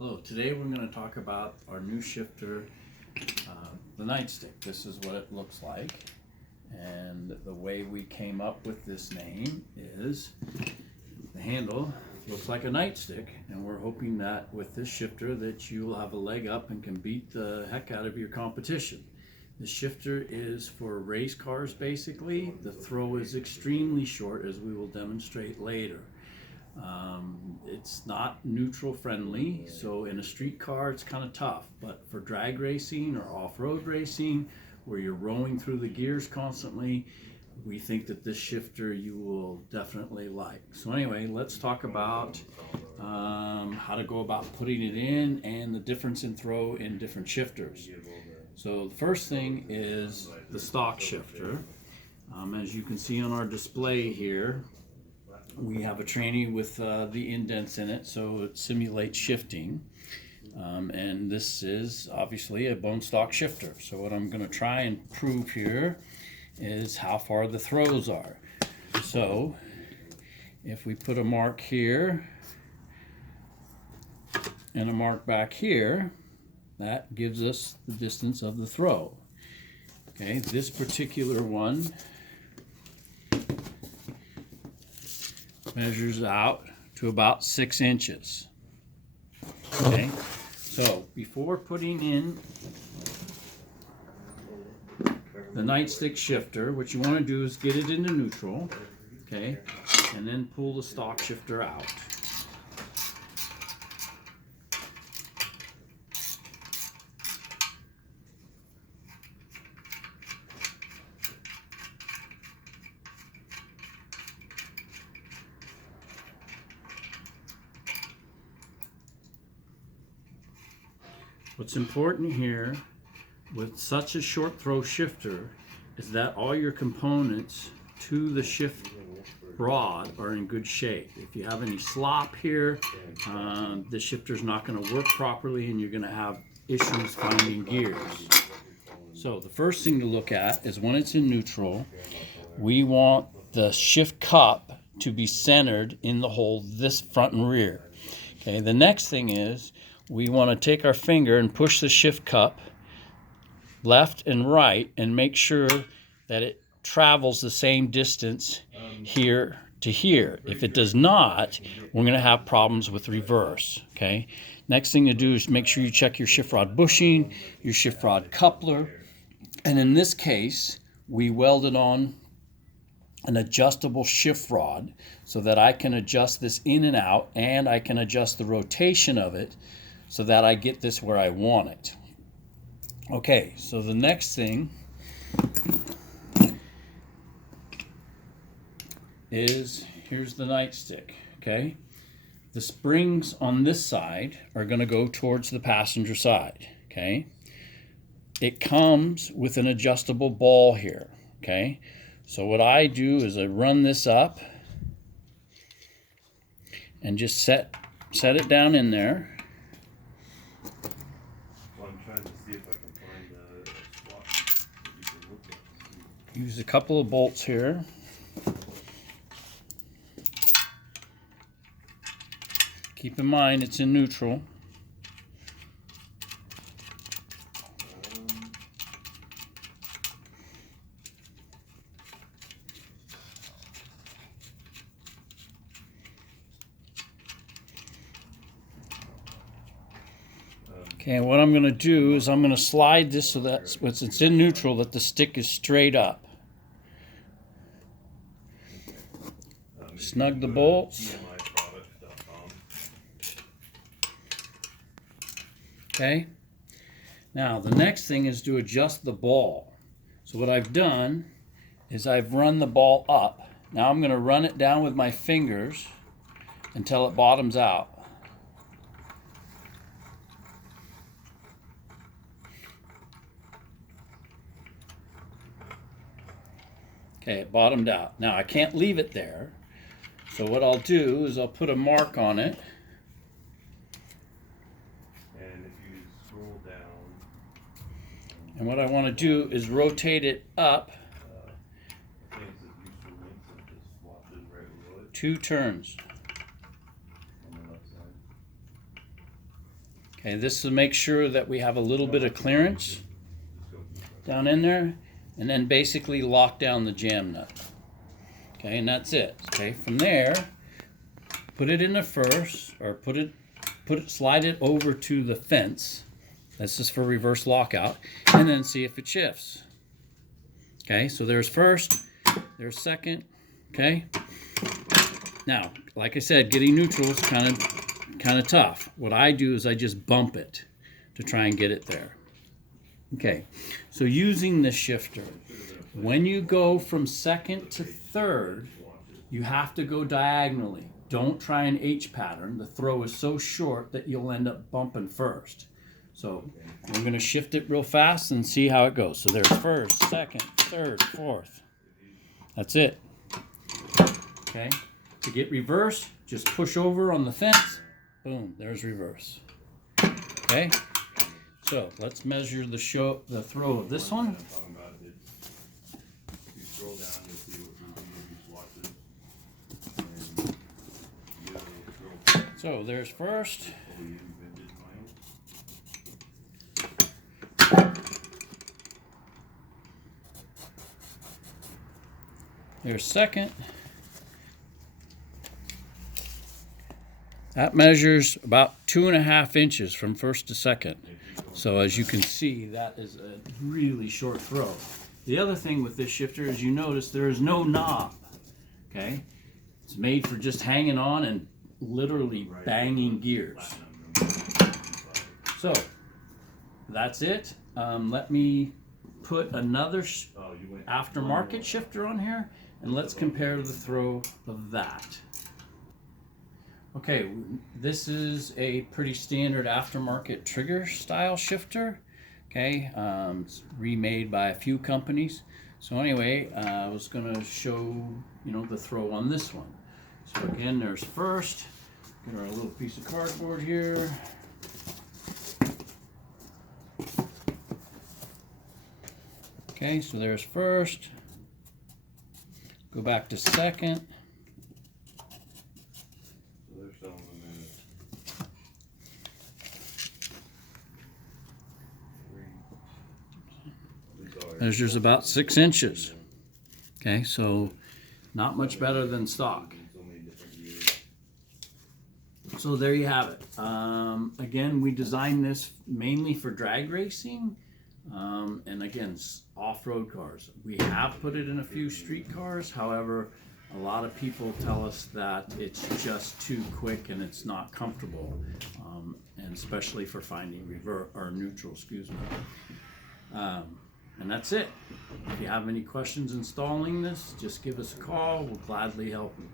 Hello, today we're going to talk about our new shifter, the nightstick. This is what it looks like, and the way we came up with this name is the handle looks like a nightstick, and we're hoping that with this shifter that you will have a leg up and can beat the heck out of your competition. The shifter is for race cars basically. The throw is extremely short, as we will demonstrate later. It's not neutral friendly, so in a street car it's kind of tough, but for drag racing or off-road racing where you're rowing through the gears constantly, we think that this shifter you will definitely like. So anyway, let's talk about how to go about putting it in and the difference in throw in different shifters. So the first thing is the stock shifter. As you can see on our display here, we have a tranny with the indents in it, so it simulates shifting. And this is obviously a bone stock shifter. So what I'm going to try and prove here is how far the throws are. So if we put a mark here and a mark back here, that gives us the distance of the throw. Okay, this particular one measures out to about 6 inches. Okay, so before putting in the nightstick shifter, what you want to do is get it into neutral, okay, and then pull the stock shifter out. What's important here with such a short throw shifter is that all your components to the shift rod are in good shape. If you have any slop here, the shifter's not going to work properly and you're going to have issues finding gears. So the first thing to look at is when it's in neutral, we want the shift cup to be centered in the hole this front and rear. Okay, the next thing is we want to take our finger and push the shift cup left and right and make sure that it travels the same distance here to here. If it does not, we're going to have problems with reverse. Okay. Next thing to do is make sure you check your shift rod bushing, your shift rod coupler, and in this case, we welded on an adjustable shift rod so that I can adjust this in and out, and I can adjust the rotation of it so that I get this where I want it. Okay, so the next thing is, here's the nightstick, okay? The springs on this side are going to go towards the passenger side, okay? It comes with an adjustable ball here, okay? So what I do is I run this up and just set it down in there. I'm trying to see if I can find a spot that you can look at. Use a couple of bolts here. Keep in mind it's in neutral. Okay, and what I'm going to do is I'm going to slide this so that once it's in neutral, that the stick is straight up. Snug the bolts. Okay. Now the next thing is to adjust the ball. So what I've done is I've run the ball up. Now I'm going to run it down with my fingers until it bottoms out. Okay, it bottomed out. Now I can't leave it there. So what I'll do is I'll put a mark on it. And if you scroll down. And what I want to do is rotate it up 2 turns. On the left side. Okay, this will make sure that we have a little bit of clearance down in there, and then basically lock down the jam nut. Okay, and that's it. Okay, from there, put it in the first, or slide it over to the fence. This is for reverse lockout, and then see if it shifts. Okay, so there's first, there's second. Okay. Now, like I said, getting neutral is kind of tough. What I do is I just bump it to try and get it there. Okay, so using the shifter, when you go from second to third, you have to go diagonally. Don't try an H pattern. The throw is so short that you'll end up bumping first. So I'm going to shift it real fast and see how it goes. So there's first, second, third, fourth. That's it. Okay. To get reverse, just push over on the fence. Boom, there's reverse. Okay. So let's measure the throw of this one. So there's first. There's second. That measures about 2.5 inches from first to second. So as you can see, that is a really short throw. The other thing with this shifter is you notice there is no knob. Okay? It's made for just hanging on and literally banging gears. So that's it. Let me put another aftermarket shifter on here, and let's compare the throw of that. Okay, this is a pretty standard aftermarket trigger style shifter. Okay, it's remade by a few companies. So anyway, I was going to show the throw on this one. So again, there's first. Get our little piece of cardboard here. Okay, so there's first. Go back to second. Measures about 6 inches. Okay, so not much better than stock. So there you have it. Again, we designed this mainly for drag racing, and again, off-road cars. We have put it in a few street cars. However, a lot of people tell us that it's just too quick and it's not comfortable, and especially for finding neutral, excuse me. And that's it. If you have any questions installing this, just give us a call. We'll gladly help you.